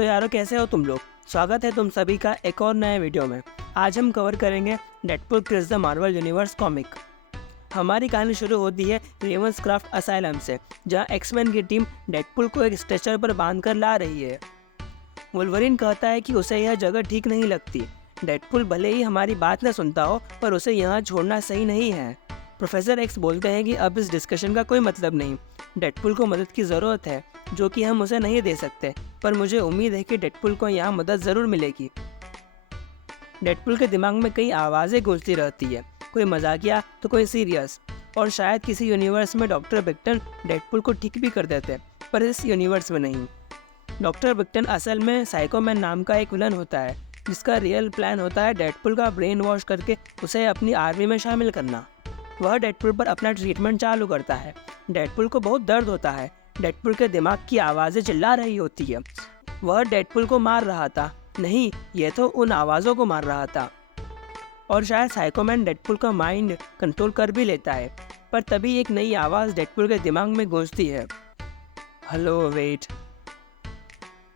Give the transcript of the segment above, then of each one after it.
तो यारो, कैसे हो तुम लोग। स्वागत है तुम सभी का एक और नए वीडियो में। आज हम कवर करेंगे Deadpool kills the Marvel universe comic. हमारी कहानी शुरू होती है रेवंसक्राफ्ट असाइलम से, जहां एक्समैन की टीम डेडपूल को एक स्ट्रेचर पर बांधकर ला रही है। वुल्वरीन कहता है कि उसे यह जगह ठीक नहीं लगती। डेडपूल भले ही हमारी बात न सुनता हो, पर उसे यहाँ छोड़ना सही नहीं है। प्रोफेसर एक्स बोलते हैं कि अब इस डिस्कशन का कोई मतलब नहीं। डेडपूल को मदद की ज़रूरत है, जो कि हम उसे नहीं दे सकते, पर मुझे उम्मीद है कि डेडपूल को यहाँ मदद ज़रूर मिलेगी। डेडपूल के दिमाग में कई आवाज़ें गूंजती रहती है, कोई मजाकिया तो कोई सीरियस। और शायद किसी यूनिवर्स में डॉक्टर बिक्टन डेडपूल को ठीक भी कर देते, पर इस यूनिवर्स में नहीं। डॉक्टर बिक्टन असल में साइकोमैन नाम का एक विलन होता है, जिसका रियल प्लान होता है डेडपूल का ब्रेन वॉश करके उसे अपनी आर्मी में शामिल करना। वह डेडपूल पर अपना ट्रीटमेंट चालू करता है। डेडपूल को बहुत दर्द होता है। डेडपूल के दिमाग की आवाज़ें चिल्ला रही होती है। वह डेडपूल को मार रहा था, नहीं, यह तो उन आवाज़ों को मार रहा था। और शायद साइकोमैन डेडपूल का माइंड कंट्रोल कर भी लेता है, पर तभी एक नई आवाज़ डेडपूल के दिमाग में गूंजती है, हेलो वेट।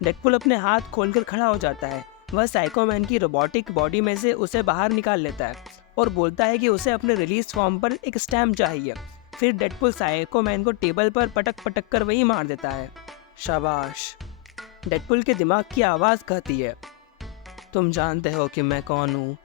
डेडपूल अपने हाथ खोलकर खड़ा हो जाता है। वह साइकोमैन की रोबोटिक बॉडी में से उसे बाहर निकाल लेता है और बोलता है कि उसे अपने रिलीज फॉर्म पर एक स्टैम्प चाहिए। फिर डेडपूल साइकोमैन को टेबल पर पटक पटक कर वही मार देता है। शाबाश। डेडपूल के दिमाग की आवाज़ कहती है, तुम जानते हो कि मैं कौन हूँ।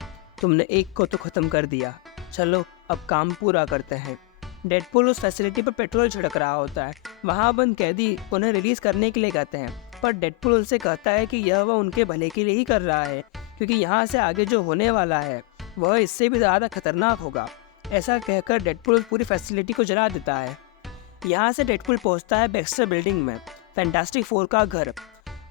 तुमने एक को तो ख़त्म कर दिया, चलो अब काम पूरा करते हैं। डेडपूल उस फैसिलिटी पर पेट्रोल छिड़क रहा होता है। वहाँ बंद कैदी उन्हें रिलीज़ करने के लिए कहते हैं, पर डेडपूल उनसे कहता है कि यह वह उनके भले के लिए ही कर रहा है, क्योंकि यहाँ से आगे जो होने वाला है वह इससे भी ज़्यादा खतरनाक होगा। ऐसा कहकर डेडपूल पूरी फैसिलिटी को जला देता है। यहाँ से डेडपूल पहुँचता है बैक्स्टर बिल्डिंग में, फैंटास्टिक फोर का घर।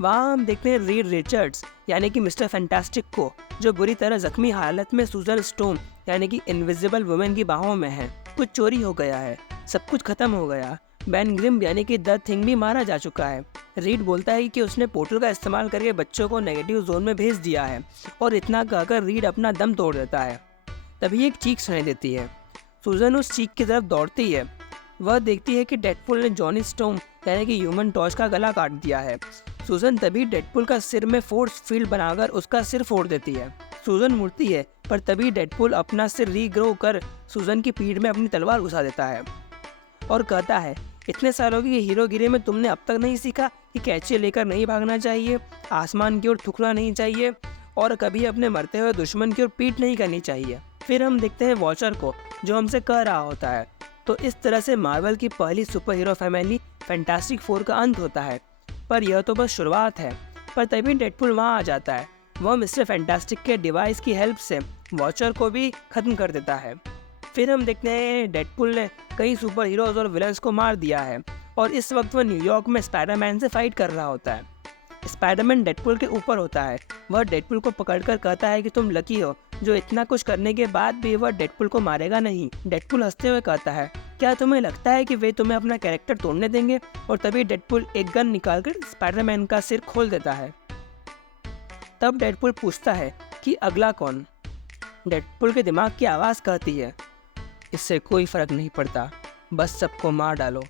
वहाँ हम देखते हैं रीड रिचर्ड्स यानी कि मिस्टर फैंटास्टिक को, जो बुरी तरह जख्मी हालत में सुजन स्टोन यानी कि इनविजिबल वुमेन की बाहों में है। कुछ चोरी हो गया है, सब कुछ खत्म हो गया। बैन ग्रिम यानी कि द थिंग भी मारा जा चुका है। रीड बोलता है कि उसने पोर्टल का इस्तेमाल करके बच्चों को नेगेटिव जोन में भेज दिया है, और इतना कहकर रीड अपना दम तोड़ देता है। तभी एक चीख सुनाई देती है। सुजन उस चीख की तरफ दौड़ती है। वह देखती है कि डेडपूल ने जॉनी स्टोम यानी कि ह्यूमन टॉर्च का गला काट दिया है। सुजन तभी डेडपूल का सिर में फोर्स फील्ड बनाकर उसका सिर फोड़ देती है। सुजन मुड़ती है, पर तभी डेडपूल अपना सिर रीग्रो कर सुजन की पीठ में अपनी तलवार घुसा देता है और कहता है, इतने सालों की हीरोगिरी में तुमने अब तक नहीं सीखा कि कैंची लेकर नहीं भागना चाहिए, आसमान की ओर थूकना नहीं चाहिए, और कभी अपने मरते हुए दुश्मन की ओर पीठ नहीं करनी चाहिए। फिर हम देखते हैं वॉचर को, जो हमसे कह रहा होता है, तो इस तरह से मार्वल की पहली super hero family fantastic four का अंत होता है। पर यह तो बस शुरुआत है। पर तभी डेडपूल वहाँ आ जाता है। वह मिस्टर फैंटास्टिक के डिवाइस की हेल्प से वॉचर को भी खत्म कर देता है। फिर हम देखते हैं डेडपूल ने कई सुपर हीरोज और विलन्स को मार दिया है, और इस वक्त वह न्यूयॉर्क में स्पाइडरमैन से फाइट कर रहा होता है। स्पाइडरमैन डेडपूल के ऊपर होता है। वह डेडपूल को पकड़कर कहता है कि तुम लकी हो, जो इतना कुछ करने के बाद भी वह डेडपूल को मारेगा नहीं। डेडपूल हंसते हुए कहता है, क्या तुम्हें लगता है कि वे तुम्हें अपना कैरेक्टर तोड़ने देंगे? और तभी डेडपूल एक गन निकालकर स्पाइडरमैन का सिर खोल देता है। तब डेडपूल पूछता है कि अगला कौन? डेडपूल के दिमाग की आवाज़ कहती है, इससे कोई फर्क नहीं पड़ता, बस सबको मार डालो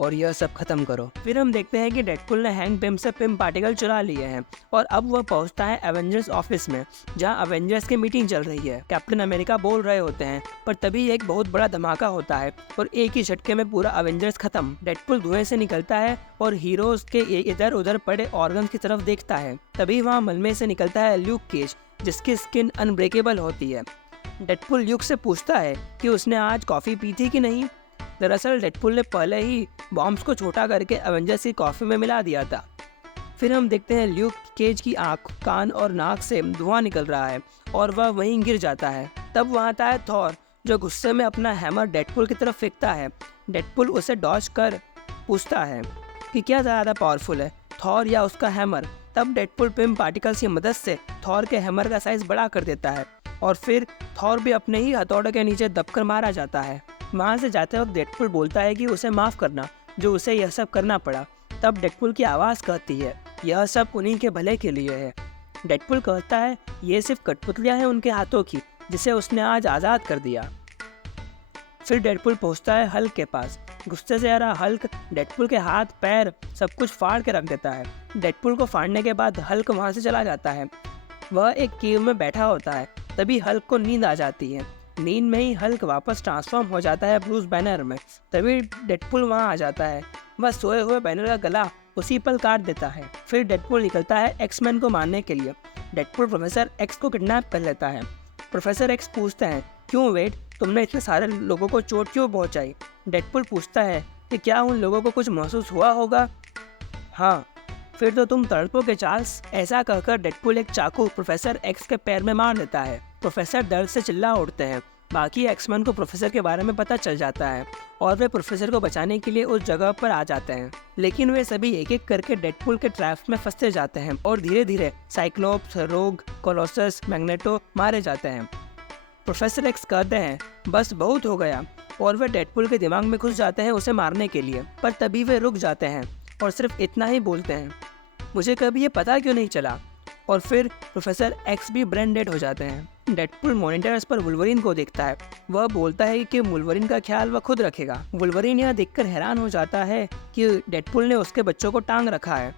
और यह सब खत्म करो। फिर हम देखते हैं कि डेडपूल ने हैंक पिम से पिम पार्टिकल चुरा लिए हैं, और अब वह पहुंचता है एवेंजर्स ऑफिस में, जहां एवेंजर्स की मीटिंग चल रही है। कैप्टन अमेरिका बोल रहे होते हैं, पर तभी एक बहुत बड़ा धमाका होता है और एक ही झटके में पूरा एवेंजर्स खत्म। डेडपूल धुएं से निकलता है और हीरोज के इधर उधर पड़े ऑर्गन की तरफ देखता है। तभी वहाँ मलमे से निकलता है ल्यूक केज, जिसकी स्किन अनब्रेकेबल होती है। डेडपूल ल्यूक से पूछता है कि उसने आज कॉफ़ी पी थी कि नहीं। दरअसल डेडपूल ने पहले ही बॉम्ब्स को छोटा करके एवेंजर्स की कॉफ़ी में मिला दिया था। फिर हम देखते हैं ल्यूक केज की आँख, कान और नाक से धुआं निकल रहा है और वह वहीं गिर जाता है। तब वहाँ आता है थॉर, जो गुस्से में अपना हैमर डेडपूल की तरफ फेंकता है। डेडपूल उसे डॉज कर पूछता है कि क्या ज़्यादा पावरफुल है, थॉर या उसका हैमर। तब डेडपूल पिम पार्टिकल्स की मदद से थॉर के हैमर का साइज बड़ा कर देता है, और फिर थॉर भी अपने ही हथौड़े के नीचे दबकर मारा जाता है। वहाँ से जाते वक्त डेडपूल बोलता है कि उसे माफ़ करना, जो उसे यह सब करना पड़ा। तब डेडपूल की आवाज़ कहती है, यह सब उन्हीं के भले के लिए है। डेडपूल कहता है, ये सिर्फ कठपुतलियाँ हैं उनके हाथों की, जिसे उसने आज आज़ाद कर दिया। फिर डेडपूल पहुँचता है हल्क के पास। गुस्से से आ रहा हल्क डेडपूल के हाथ पैर सब कुछ फाड़ के रख देता है। डेडपुल को फाड़ने के बाद हल्क वहाँ से चला जाता है। वह एक केव में बैठा होता है। तभी हल्क को नींद आ जाती है। नींद में ही हल्क वापस ट्रांसफॉर्म हो जाता है ब्रूस बैनर में। तभी डेडपुल वहाँ आ जाता है। वह सोए हुए बैनर का गला उसी पल काट देता है। फिर डेडपुल निकलता है एक्स-मैन को मारने के लिए। डेडपुल प्रोफेसर एक्स को किडनैप कर लेता है। प्रोफेसर एक्स पूछते हैं, क्यों वेड, तुमने इतने सारे लोगों को चोट क्यों पहुंचाई? डेडपुल पूछता है कि क्या उन लोगों को कुछ महसूस हुआ होगा? हाँ, फिर तो तुम तड़पोगे चार्ल्स। ऐसा कहकर डेडपुल एक चाकू प्रोफेसर एक्स के पैर में मार देता है। प्रोफेसर दर्द से चिल्ला उठते हैं। बाकी एक्समैन को प्रोफेसर के बारे में पता चल जाता है और वे प्रोफेसर को बचाने के लिए उस जगह पर आ जाते हैं। लेकिन वे सभी एक एक करके डेडपुल के ट्रैप्स में फंसते जाते हैं और धीरे धीरे साइक्लोप्स, रोग, कोलोसस, मैग्नेटो मारे जाते हैं। प्रोफेसर एक्स कहते हैं, बस बहुत हो गया, और वे डेडपुल के दिमाग में घुस जाते हैं उसे मारने के लिए। पर तभी वे रुक जाते हैं और सिर्फ इतना ही बोलते हैं, मुझे कभी ये पता क्यों नहीं चला। और फिर प्रोफेसर एक्स भी ब्रेन डेड हो जाते हैं। डेडपुल मॉनिटर्स पर वुल्वरीन को देखता है। वह बोलता है कि वुल्वरीन का ख्याल वह खुद रखेगा। वुल्वरीन यह देखकर हैरान हो जाता है कि डेडपुल ने उसके बच्चों को टांग रखा है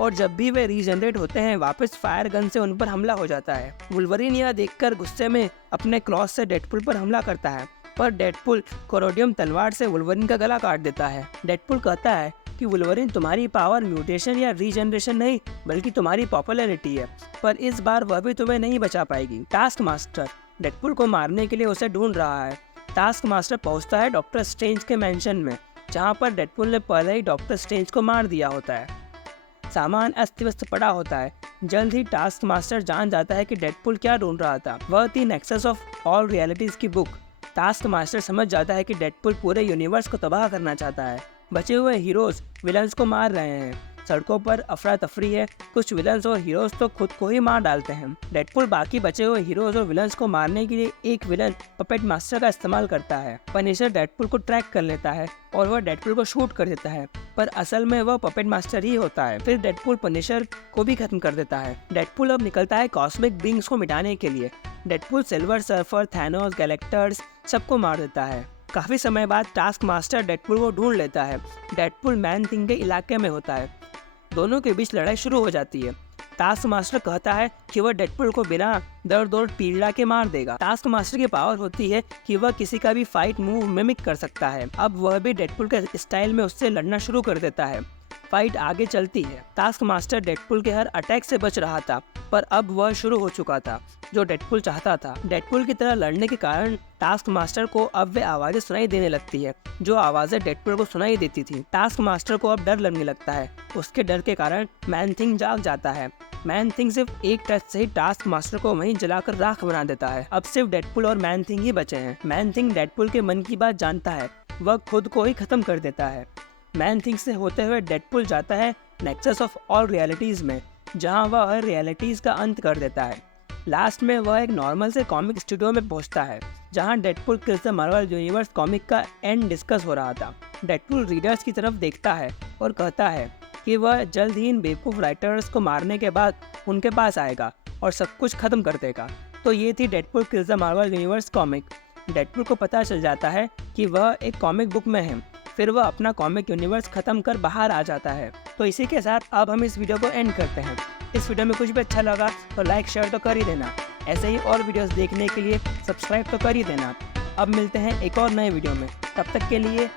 और जब भी वे रीजनरेट होते हैं वापस फायर गन से उन पर हमला हो जाता है। वुल्वरीन यह देखकर गुस्से में अपने क्लॉस से डेडपुल पर हमला करता है, पर डेडपुल कोरोडियम तलवार से वुल्वरीन का गला काट देता है। डेडपुल कहता है कि वुल्वरीन, तुम्हारी पावर म्यूटेशन या रीजनरेशन नहीं बल्कि तुम्हारी पॉपुलैरिटी है, पर इस बार वह भी तुम्हें नहीं बचा पाएगी। टास्क मास्टर डेडपुल को मारने के लिए उसे ढूंढ रहा है। टास्क मास्टर पहुंचता है डॉक्टर स्ट्रेंज के मैंशन में, जहां पर डेडपुल ने पहले ही डॉक्टर स्ट्रेंज को मार दिया होता है। सामान अस्त व्यस्त पड़ा होता है। जल्द ही टास्क मास्टर जान जाता है कि डेडपुल क्या ढूंढ रहा था। वह थी नेक्सस ऑफ ऑल रियलिटीज की बुक। टास्क मास्टर समझ जाता है कि डेडपुल पूरे यूनिवर्स को तबाह करना चाहता है। बचे हुए हीरोज विलन्स को मार रहे हैं। सड़कों पर अफरा तफरी है। कुछ विलन्स और हीरोज तो खुद को ही मार डालते हैं। डेडपुल बाकी बचे हुए हीरोज और विलन्स को मारने के लिए एक विलन पपेट मास्टर का इस्तेमाल करता है। पनिशर डेडपुल को ट्रैक कर लेता है और वह डेडपुल को शूट कर देता है, पर असल में वह पपेट मास्टर ही होता है। फिर डेडपुल पनिशर को भी खत्म कर देता है। डेडपुल अब निकलता है कॉस्मिक बींग्स को मिटाने के लिए। डेडपुल सिल्वर सर्फर, थैनोस, गैलेक्टर्स सबको मार देता है। काफी समय बाद टास्क मास्टर डेडपुल को ढूंढ लेता है। डेडपुल मैन थिंग के इलाके में होता है। दोनों के बीच लड़ाई शुरू हो जाती है। टास्क मास्टर कहता है कि वह डेडपुल को बिना दर्द और पीड़ा के मार देगा। टास्क मास्टर की पावर होती है कि वह किसी का भी फाइट मूव मिमिक कर सकता है। अब वह भी डेडपुल के स्टाइल में उससे लड़ना शुरू कर देता है। फाइट आगे चलती है। टास्क मास्टर डेडपुल के हर अटैक से बच रहा था, पर अब वह शुरू हो चुका था जो डेडपुल चाहता था। डेडपुल की तरह लड़ने के कारण टास्क मास्टर को अब वे आवाजें सुनाई देने लगती है जो आवाजें डेडपुल को सुनाई देती थी। टास्क मास्टर को अब डर लगने लगता है। उसके डर के कारण मैन थिंग जाग जाता है। मैन थिंग सिर्फ एक टच से ही टास्क मास्टर को वहीं जलाकर राख बना देता है। अब सिर्फ डेडपुल और मैन थिंग ही बचे हैं। मैन थिंग डेडपुल के मन की बात जानता है। वह खुद को ही खत्म कर देता है। मैन थिंग से होते हुए डेडपुल जाता है नेक्सस ऑफ ऑल रियलिटीज में, जहां वह हर रियलिटीज का अंत कर देता है। लास्ट में वह एक नॉर्मल से कॉमिक स्टूडियो में पहुंचता है जहां Deadpool kills the Marvel universe comic का एंड डिस्कस हो रहा था। डेडपुल रीडर्स की तरफ देखता है और कहता है कि वह जल्द ही इन बेवकूफ राइटर्स को मारने के बाद उनके पास आएगा और सब कुछ खत्म कर देगा। तो ये थी Deadpool kills the Marvel universe comic. Deadpool को पता चल जाता है कि वह एक कॉमिक बुक में है। फिर वह अपना कॉमिक यूनिवर्स खत्म कर बाहर आ जाता है। तो इसी के साथ अब हम इस वीडियो को एंड करते हैं। इस वीडियो में कुछ भी अच्छा लगा तो लाइक शेयर तो कर ही देना। ऐसे ही और वीडियोस देखने के लिए सब्सक्राइब तो कर ही देना। अब मिलते हैं एक और नए वीडियो में, तब तक के लिए